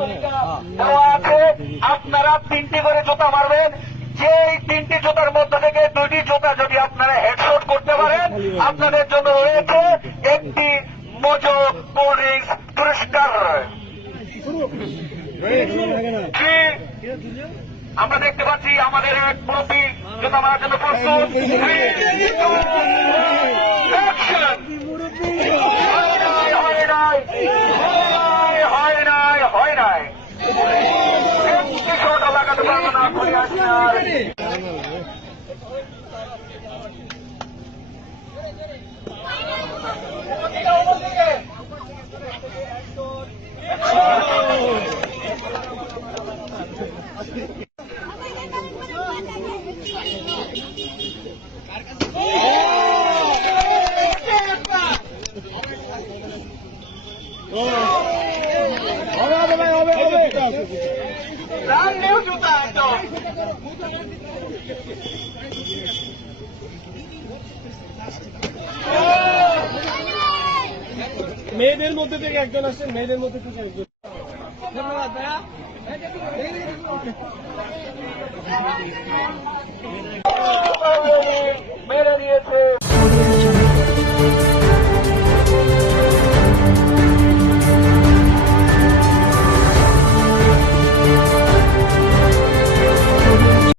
তালিকা দেওয়া আছে। আপনারা 3টি করে জুতা মারবেন। যে এই 3টি জুতার মধ্যে থেকে 2টি জুতা যদি আপনারা হেডশট করতে পারেন, আপনাদের জন্য রয়েছে একটি মোজো কোল্ড ড্রিঙ্কস পুরস্কার। আমরা দেখতে পাচ্ছি আমাদের এক মুরব্বী জুতা মারার জন্য প্রস্তুত। হয় নাই একটি শট লাগাতে পারবো না করে আসি আর মেয়েদের মধ্যে থেকে একজন আসছেন, মেয়েদের মধ্যে থেকে একজন। ধন্যবাদ ভাইয়া। মেরে দিয়েছে।